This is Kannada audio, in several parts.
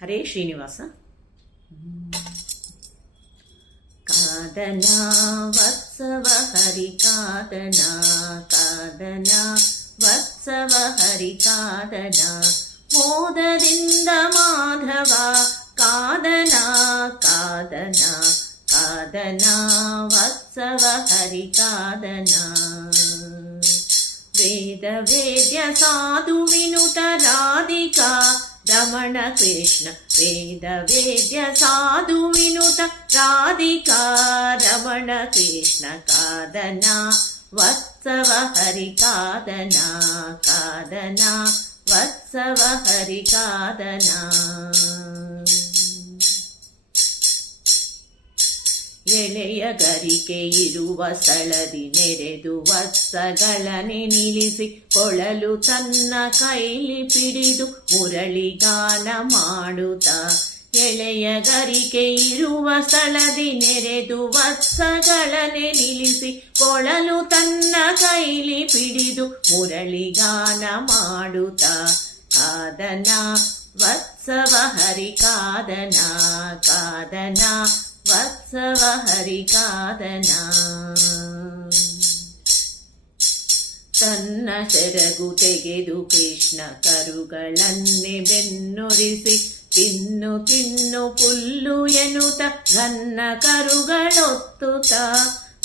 ಹರೇ ಶ್ರೀನಿವಾಸ. ಕಾದನ ವತ್ಸವ ಹರಿ ಕಾದನ, ಕಾದನ ವತ್ಸವ ಹರಿ ಕಾದನ, ಮೋದದಿಂದ ಮಾಧವ ಕಾದನ, ಕಾದನ ಕಾದನ ವತ್ಸವ ಹರಿ ಕಾದನ. ವೇದ ವೇದ್ಯ ಸಾಧು ವಿನುತ ರಾಧಿಕಾ ರಮಣ ಕೃಷ್ಣ, ವೇದ ವೇದ್ಯ ಸಾಧು ವಿನುತ ರಾಧಿಕಾ ರಮಣ ಕೃಷ್ಣ, ಕಾದನ ವತ್ಸವ ಹರಿ ಕಾದನ, ಕಾದನ ವತ್ಸವ ಹರಿ ಕಾದನ. ಎಳೆಯ ಗರಿಕೆ ಇರುವ ಸ್ಥಳದಿ ನೆರೆದು ವತ್ಸಗಳನೆ ನಿಲ್ಲಿಸಿ, ಕೊಳಲು ತನ್ನ ಕೈಲಿ ಪಿಡಿದು ಮುರಳಿಗಾನ ಮಾಡುತ್ತ. ಎಳೆಯ ಗರಿಕೆ ಇರುವ ಸ್ಥಳದಿ ನೆರೆದು ವತ್ಸಗಳನೆ ನಿಲ್ಲಿಸಿ, ಕೊಳಲು ತನ್ನ ಕೈಲಿ ಪಿಡಿದು ಮುರಳಿಗಾನ ಮಾಡುತ್ತ. ಕಾದನ ವತ್ಸವ ಹರಿ ಕಾದನ, ಕಾದನ ವತ್ಸವ ಹರಿ ಕಾದನ. ತನ್ನ ಸೆರಗು ತೆಗೆದು ಕೃಷ್ಣ ಕರುಗಳನ್ನೇ ಬೆನ್ನೊರಿಸಿ, ತಿನ್ನು ತಿನ್ನು ಪುಲ್ಲು ಎನ್ನುತ್ತ ಘನ್ನ ಕರುಗಳೊತ್ತುತ್ತ.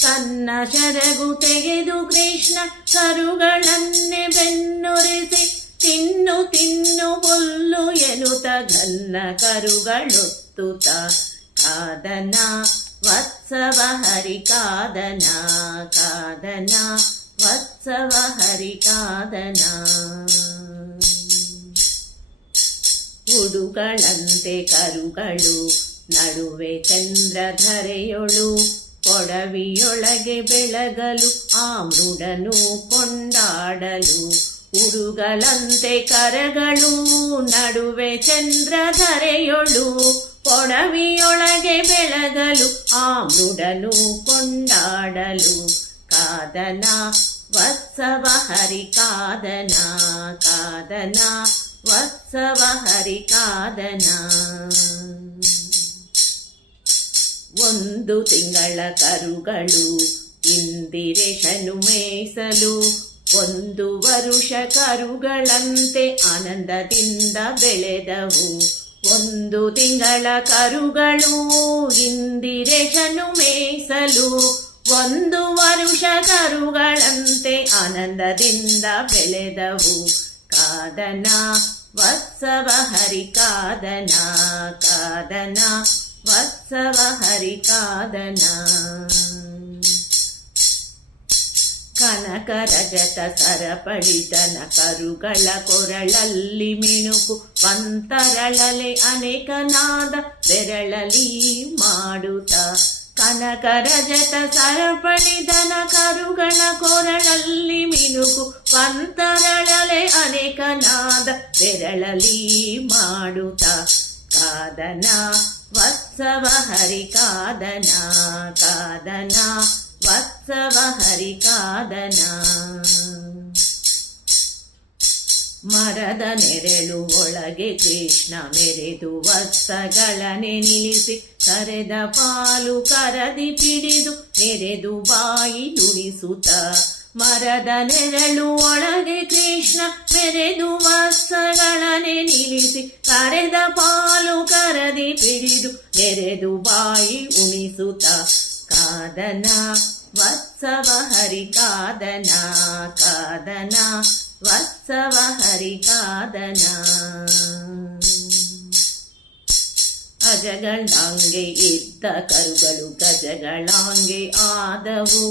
ತನ್ನ ಸೆರಗು ತೆಗೆದು ಕೃಷ್ಣ ಕರುಗಳನ್ನೇ ಬೆನ್ನೊರಿಸಿ, ತಿನ್ನು ತಿನ್ನು ಪುಲ್ಲು ಎನ್ನುತ್ತ ಘನ್ನ ಕರುಗಳೊತ್ತುತ್ತ. ಕಾದನ ವತ್ಸವ ಹರಿ ಕಾದನ, ಕಾದನ ವತ್ಸವ ಹರಿ ಕಾದನ. ಉಡುಗಳಂತೆ ಕರುಗಳು ನಡುವೆ ಚಂದ್ರಧರೆಯೊಳು, ಕೊಡವಿಯೊಳಗೆ ಬೆಳಗಲು ಆ ಮೃಡನು ಕೊಂಡಾಡಲು. ಉಡುಗಳಂತೆ ಕರಗಳು ನಡುವೆ ಚಂದ್ರಧರೆಯೊಳು, ಕೊಡವಿಯೊಳಗೆ ಬೆಳಗಲು ಆ ಮೃಡನು ಕೊಂಡಾಡಲು. ಕಾದನ ವತ್ಸವ ಹರಿ ಕಾದನ, ಕಾದನ ವತ್ಸವ ಹರಿ ಕಾದನ. ಒಂದು ತಿಂಗಳ ಕರುಗಳು ಇಂದಿರೇಶನು ಮೇಸಲು, ಒಂದು ವರುಷ ಕರುಗಳಂತೆ ಆನಂದದಿಂದ ಬೆಳೆದವು. ಒಂದು ತಿಂಗಳ ಕರುಗಳು ಇಂದಿರೇಶನು ಮೇಸಲು, ಒಂದು ವರುಷ ಕರುಗಳಂತೆ ಆನಂದದಿಂದ ಬೆಳೆದವು. ಕಾದನ ವತ್ಸವ ಹರಿ ಕಾದನ, ಕಾದನ ವತ್ಸವ ಹರಿ ಕಾದನ. ಕನಕ ರಜತ ಸರಪಳಿದನ ಕರುಗಳ ಕೊರಳಲ್ಲಿ ಮಿಣುಕು, ಬಂತರಳಲೆ ಅನೇಕ ನಾದ ಬೆರಳಲಿ ಮಾಡುತ್ತ. ಕನಕ ರಜತ ಸರಪಳಿದನ ಕರುಗಳ ಕೊರಳಲ್ಲಿ ಮಿಣುಕು, ಬಂತರಳಲೆ ಅನೇಕ ನಾದ ಬೆರಳಲಿ ಮಾಡುತ್ತ. ಕಾದನ ವತ್ಸವ ಹರಿ ಕಾದನ, ಕಾದನ ವತ್ಸವ ಹರಿ ಕಾದನ. ಮರದ ನೆರಳು ಒಳಗೆ ಕೃಷ್ಣ ಮೆರೆದು ವತ್ಸಗಳನೆ ನಿಲ್ಲಿಸಿ, ಕರೆದ ಪಾಲು ಕರದಿ ಪಿಡಿದು ನೆರೆದು ಬಾಯಿ ನುಡಿಸುತ್ತ. ಮರದ ನೆರಳು ಒಳಗೆ ಕೃಷ್ಣ ಮೆರೆದು ವತ್ಸಗಳನೆ ನಿಲ್ಲಿಸಿ, ಕರೆದ ಪಾಲು ಕರದಿ ಪಿಡಿದು ನೆರೆದು ಬಾಯಿ ಉಣಿಸುತ್ತ. ಕಾದನ ವತ್ಸವ ಹರಿ ಕಾದನ, ಕಾದನ ವತ್ಸವ ಹರಿ ಕಾದನ. ಅಜಗಳಾಂಗೆ ಇದ್ದ ಕರುಗಳು ಗಜಗಳಾಂಗೆ ಆದವು,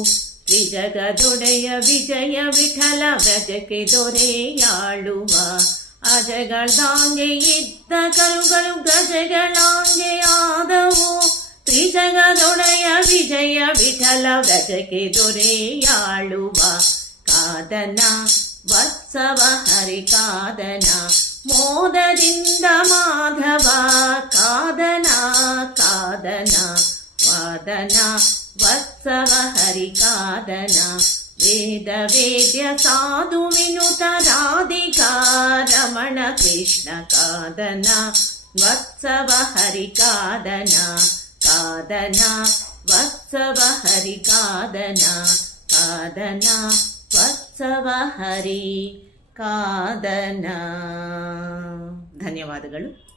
ತ್ರಿಜಗದೊಡೆಯ ವಿಜಯ ವಿಠಲ ವ್ರಜಕ್ಕೆ ದೊರೆಯಾಳುವ. ಅಜಗಳಾಂಗೆ ಇದ್ದ ಕರುಗಳು ಗಜಗಳಾಂಗೆ ಆದವು, ತ್ರಿಜಗದೊಡೆಯ ವಿಜಯ ವಿಠಲ ವ್ರಜಕ್ಕೆ ದೊರೆಯಾಳುವ. ಕಾದನ ವತ್ಸವ ಹರಿ ಕಾದನ, ಮೋದದಿಂದ ಮಾಧವ ಕಾದನ, ಕಾದನ ವಾದನ ವತ್ಸವ ಹರಿ ಕಾದನ. ವೇದ ವೇದ್ಯ ಸಾಧು ವಿನುತ ರಾಧಿಕಾ ರಮಣ ಕೃಷ್ಣ ಕಾದನ, ವತ್ಸವ ಹರಿ ಕಾದನ ಕಾದನ ವತ್ಸವ ಹರಿ ಕಾದನ ಕಾದನ ವತ್ಸವ ಹರಿ ಕಾದನ. ಧನ್ಯವಾದಗಳು.